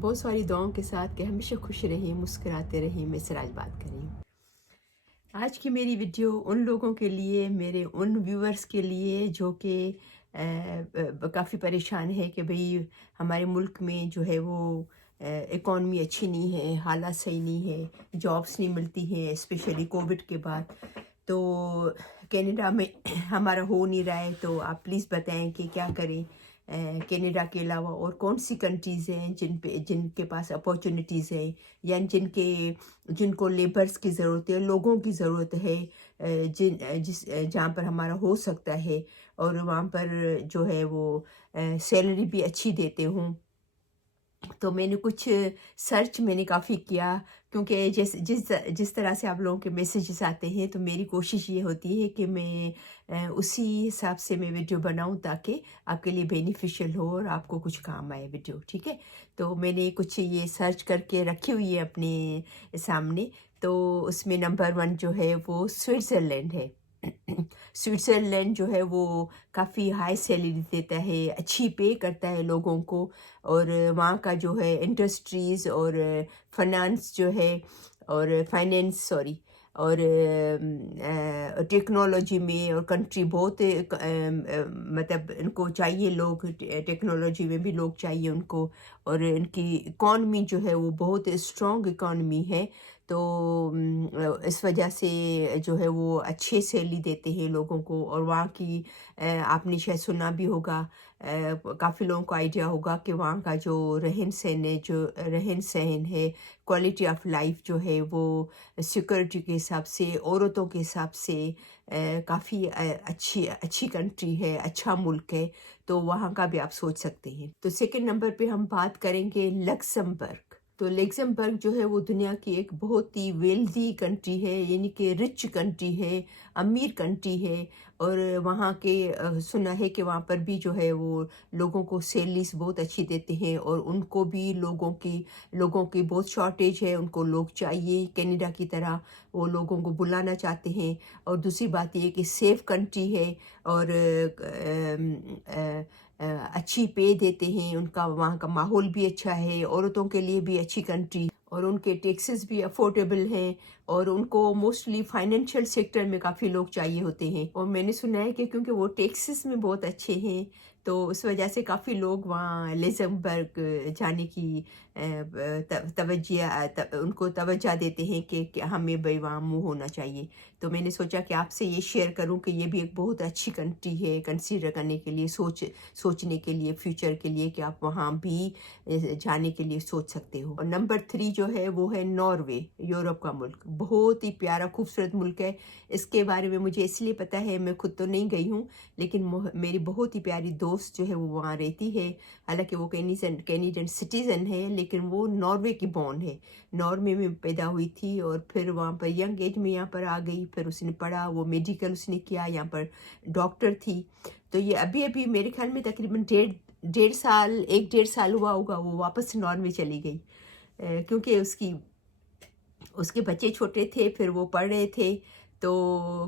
بہت ساری دعاؤں کے ساتھ کہ ہمیشہ خوش رہیں، مسکراتے رہیں۔ میں سراج بات کر رہی ہوں۔ آج کی میری ویڈیو ان لوگوں کے لیے، میرے ان ویورز کے لیے جو کہ کافی پریشان ہے کہ بھئی ہمارے ملک میں جو ہے وہ اکانومی اچھی نہیں ہے، حالات صحیح نہیں ہے، جابس نہیں ملتی ہیں، اسپیشلی کووڈ کے بعد۔ تو کینیڈا میں ہمارا ہو نہیں رہا ہے، تو آپ پلیز بتائیں کہ کیا کریں۔ کینیڈا کے علاوہ اور کون سی کنٹریز ہیں جن کے پاس اپارچونیٹیز ہیں، یا جن کو لیبرز کی ضرورت ہے، لوگوں کی ضرورت ہے، جہاں پر ہمارا ہو سکتا ہے، اور وہاں پر جو ہے وہ سیلری بھی اچھی دیتے ہوں۔ تو میں نے کچھ سرچ میں نے کافی کیا، کیونکہ جس طرح سے آپ لوگوں کے میسیجز آتے ہیں، تو میری کوشش یہ ہوتی ہے کہ میں اسی حساب سے میں ویڈیو بناؤں تاکہ آپ کے لیے بینیفیشیل ہو اور آپ کو کچھ کام آئے ویڈیو، ٹھیک ہے۔ تو میں نے کچھ یہ سرچ کر کے رکھی ہوئی ہے اپنے سامنے۔ تو اس میں نمبر 1 جو ہے وہ سوئٹزرلینڈ ہے۔ سوئٹزرلینڈ جو ہے وہ کافی ہائی سیلری دیتا ہے، اچھی پے کرتا ہے لوگوں کو، اور وہاں کا جو ہے انڈسٹریز اور فائنینس اور ٹیکنالوجی میں، اور کنٹری بہت مطلب ان کو چاہیے، لوگ ٹیکنالوجی میں بھی لوگ چاہیے ان کو، اور ان کی اکانومی جو ہے وہ بہت اسٹرانگ اکانومی ہے۔ تو اس وجہ سے جو ہے وہ اچھے سیلری دیتے ہیں لوگوں کو، اور وہاں کی آپ نے شاید سنا بھی ہوگا، کافی لوگوں کو آئیڈیا ہوگا کہ وہاں کا جو رہن سہن ہے، کوالٹی آف لائف جو ہے وہ سیکورٹی کے حساب سے، عورتوں کے حساب سے کافی اچھی کنٹری ہے، اچھا ملک ہے۔ تو وہاں کا بھی آپ سوچ سکتے ہیں۔ تو سیکنڈ نمبر پہ ہم بات کریں گے لکسمبرگ۔ تو لکسمبرگ جو ہے وہ دنیا کی ایک بہت ہی ویلدی کنٹری ہے، یعنی کہ رچ کنٹری ہے، امیر کنٹری ہے، اور وہاں کے سنا ہے کہ وہاں پر بھی جو ہے وہ لوگوں کو سیلریز بہت اچھی دیتے ہیں، اور ان کو بھی لوگوں کی بہت شارٹیج ہے، ان کو لوگ چاہیے کینیڈا کی طرح، وہ لوگوں کو بلانا چاہتے ہیں۔ اور دوسری بات یہ کہ سیف کنٹری ہے، اور اچھی پے دیتے ہیں، ان کا وہاں کا ماحول بھی اچھا ہے، عورتوں کے لیے بھی اچھی کنٹری، اور ان کے ٹیکسز بھی افورڈیبل ہیں، اور ان کو موسٹلی فائنینشیل سیکٹر میں کافی لوگ چاہیے ہوتے ہیں۔ اور میں نے سنا ہے کہ کیونکہ وہ ٹیکسز میں بہت اچھے ہیں، تو اس وجہ سے کافی لوگ وہاں لکسمبرگ جانے کی ان کو توجہ دیتے ہیں کہ ہمیں بھائی وہاں موو ہونا چاہیے۔ تو میں نے سوچا کہ آپ سے یہ شیئر کروں کہ یہ بھی ایک بہت اچھی کنٹری ہے کنسیڈر کرنے کے لیے، سوچنے کے لیے، فیوچر کے لیے، کہ آپ وہاں بھی جانے کے لیے سوچ سکتے ہو۔ اور نمبر 3 جو ہے وہ ہے ناروے، یورپ کا ملک، بہت ہی پیارا خوبصورت ملک ہے۔ اس کے بارے میں مجھے اس لیے پتہ ہے، میں خود تو نہیں گئی ہوں، لیکن میری بہت ہی پیاری دوست جو ہے وہ وہاں رہتی ہے، حالانکہ وہ کینیڈین سٹیزن ہے، لیکن وہ ناروے کی بورن ہے، ناروے میں پیدا ہوئی تھی، اور پھر وہاں پر ینگ ایج میں یہاں پر آ گئی، پھر اس نے پڑھا، وہ میڈیکل اس نے کیا، یہاں پر ڈاکٹر تھی۔ تو یہ ابھی میرے خیال میں تقریباً 1.5 سال ہوا ہوگا، وہ واپس ناروے چلی گئی، کیونکہ اس کے بچے چھوٹے تھے، پھر وہ پڑھ رہے تھے، تو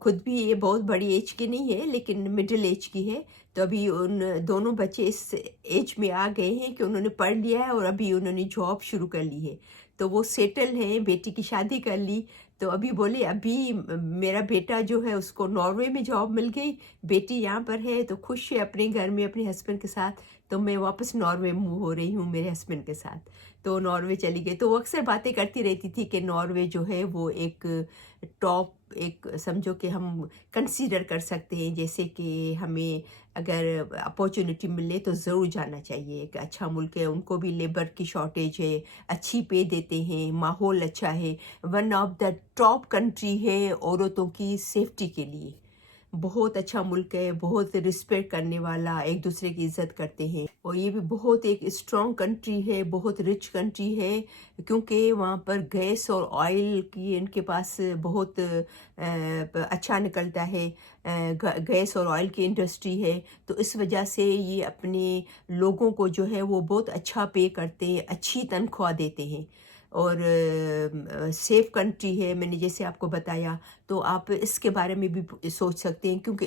خود بھی یہ بہت بڑی ایج کی نہیں ہے، لیکن مڈل ایج کی ہے۔ تو ابھی ان دونوں بچے اس ایج میں آ گئے ہیں کہ انہوں نے پڑھ لیا ہے، اور ابھی انہوں نے جاب شروع کر لی ہے، تو وہ سیٹل ہیں، بیٹی کی شادی کر لی۔ تو ابھی بولے ابھی میرا بیٹا جو ہے اس کو ناروے میں جاب مل گئی، بیٹی یہاں پر ہے، تو خوش ہے اپنے گھر میں اپنے ہسبینڈ کے ساتھ، تو میں واپس ناروے موو ہو رہی ہوں میرے ہسبینڈ کے ساتھ۔ تو ناروے چلی گئی، تو وہ اکثر باتیں کرتی رہتی تھی کہ ناروے جو ہے وہ ایک سمجھو کہ ہم کنسیڈر کر سکتے ہیں، جیسے کہ ہمیں اگر اپارچونیٹی ملے تو ضرور جانا چاہیے، ایک اچھا ملک ہے، ان کو بھی لیبر کی شارٹیج ہے، اچھی پے دیتے ہیں، ماحول اچھا ہے، one of the top country ہے عورتوں کی سیفٹی کے لیے، بہت اچھا ملک ہے، بہت رسپیکٹ کرنے والا، ایک دوسرے کی عزت کرتے ہیں، اور یہ بھی بہت ایک اسٹرانگ کنٹری ہے، بہت رچ کنٹری ہے، کیونکہ وہاں پر گیس اور آئل کی ان کے پاس بہت اچھا نکلتا ہے، گیس اور آئل کی انڈسٹری ہے، تو اس وجہ سے یہ اپنے لوگوں کو جو ہے وہ بہت اچھا پے کرتے ہیں، اچھی تنخواہ دیتے ہیں، اور سیف کنٹری ہے، میں نے جیسے آپ کو بتایا۔ تو آپ اس کے بارے میں بھی سوچ سکتے ہیں، کیونکہ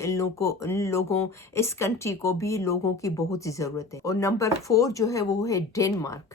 اس کنٹری کو بھی لوگوں کی بہت ضرورت ہے۔ اور نمبر 4 جو ہے وہ ہے ڈنمارک۔